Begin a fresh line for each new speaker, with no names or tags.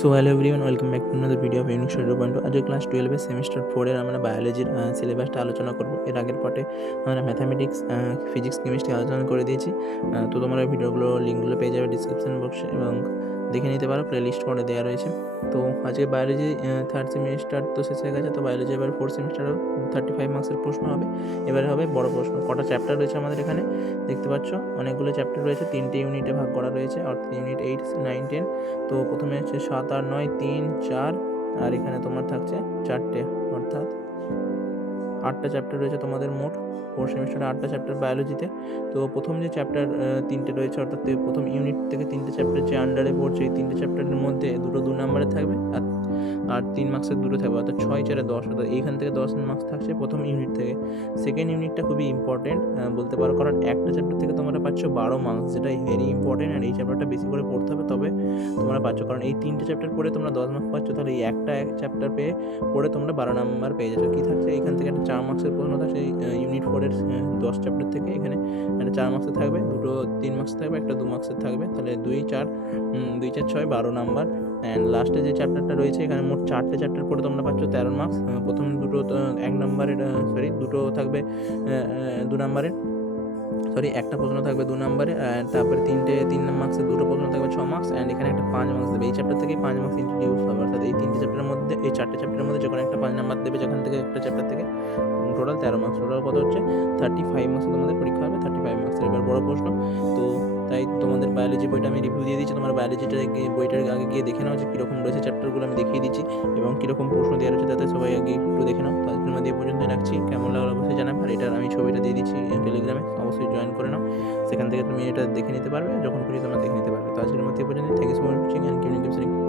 So hello everyone welcome back to another video of unique study point আজকে class টুয়েলভের semester ফোরের আমরা বায়োলজির সিলেবাসটা আলোচনা করব। এর আগের পটে আমরা ম্যাথামেটিক্স ফিজিক্স কেমিস্ট্রি আলোচনা করে দিয়েছি। তো তোমরা ভিডিওগুলো লিঙ্কগুলো পেয়ে যাবে ডিসক্রিপশন বক্সে এবং দেখে নিতে পারো প্লে লিস্ট করে দেওয়া রয়েছে। তো আজকে বায়োলজি থার্ড সেমিস্টার তো শেষ হয়ে গেছে, তো বায়োলজি এবার ফোর্থ সেমিস্টারও থার্টি ফাইভ মার্কসের প্রশ্ন হবে। এবারে হবে বড় প্রশ্ন। কটা চ্যাপ্টার রয়েছে আমাদের এখানে? দেখতে পাচ্ছ, অনেকগুলো চ্যাপ্টার রয়েছে, তিনটে ইউনিটে ভাগ করা রয়েছে, অর্থাৎ ইউনিট এইট নাইন টেন তো প্রথমে হচ্ছে সাত, আট, নয়, তিন, চার, আর এখানে তোমার থাকছে চারটে, অর্থাৎ আটটা চ্যাপ্টার রয়েছে তোমাদের মোট। ফোর সেমিস্টারে আটটা চ্যাপ্টার বায়োলজিতে তো প্রথম যে চ্যাপ্টার তিনটে রয়েছে, অর্থাৎ প্রথম ইউনিট থেকে তিনটে চ্যাপ্টার যে আন্ডারে পড়ছে, এই তিনটে চ্যাপ্টারের মধ্যে দুটো দু নম্বরে থাকবে। আর তিন মার্কসের দুটো থাকবে, অর্থাৎ ছয়, চারে দশ, অর্থাৎ এইখান থেকে দশ মার্কস থাকছে প্রথম ইউনিট থেকে। সেকেন্ড ইউনিটটা খুবই ইম্পর্টেন্ট বলতে পারো কারণ একটা চ্যাপ্টার থেকে তোমরা পাচ্ছ বারো মার্কস যেটা ভেরি ইম্পর্টেন্ট আর এই চ্যাপ্টারটা বেশি করে পড়তে হবে তবে তোমরা পাচ্ছ। কারণ এই তিনটে চ্যাপ্টার পড়ে তোমরা দশ মার্কস পাচ্ছ, তাহলে এই একটা চ্যাপ্টার পেয়ে পড়ে তোমরা বারো নাম্বার পেয়ে যাচ্ছ। কী থাকছে? এখান থেকে একটা চার মার্কসের প্রশ্ন থাকছে ইউনিট ফোরের দশ চ্যাপ্টার থেকে এখানে একটা চার মার্কসের থাকবে, দুটো তিন মার্কস থাকবে, একটা দু মার্কসের থাকবে। তাহলে দুই, চার দুই, চার, ছয়, বারো নাম্বার অ্যান্ড লাস্টে যে চ্যাপ্টারটা রয়েছে, এখানে মোট চারটে চ্যাপ্টার পড়ে তোমরা পাচ্ছ, তেরো মার্কস প্রথম দুটো এক নম্বরের সরি দুটো থাকবে দু নম্বরের সরি, একটা প্রশ্ন থাকবে দু নম্বরে তারপরে তিনটে, তিন মার্কসের দুটো প্রশ্ন থাকবে ছ মার্কস অ্যান্ড এখানে একটা পাঁচ মার্কস দেবে। এই চ্যাপ্টার থেকে পাঁচ মার্কস ইন্ট্রোডিউস হবে, অর্থাৎ এই তিনটে চ্যাপ্টারের মধ্যে, এই চারটে চ্যাপ্টারের মধ্যে যখন একটা পাঁচ নাম্বার দেবে যেখান থেকে একটা চ্যাপ্টার থেকে। টোটাল তেরো মার্কস টোটাল কত হচ্ছে? থার্টি ফাইভ মার্কস তোমাদের পরীক্ষা হবে থার্টি ফাইভ মার্কসের এবার বড় প্রশ্ন। তো তাই তোমাদের বায়োলজি বইটা আমি রিভিউ দিয়ে দিচ্ছি, তোমার বায়োলজিটা বইটার আগে গিয়ে দেখে নাও যে কীরকম রয়েছে চ্যাপ্টারগুলো আমি দেখিয়ে দিচ্ছি, এবং কীরকম প্রশ্ন দেওয়া রয়েছে তাতে সবাই আগে একটু দেখে নাও। তো আজকের মধ্যে পর্যন্ত রাখছি, কেমন লাগল অবশ্যই জানাবে, আর এটার আমি ছবিটা দিয়ে দিচ্ছি টেলিগ্রামে অবশ্যই জয়েন সেখান থেকে তুমি এটা দেখে নিতে পারবে, যখন খুশি তোমরা দেখে নিতে পারবে। তো আজকের মধ্যে পর্যন্ত thank you so much watching and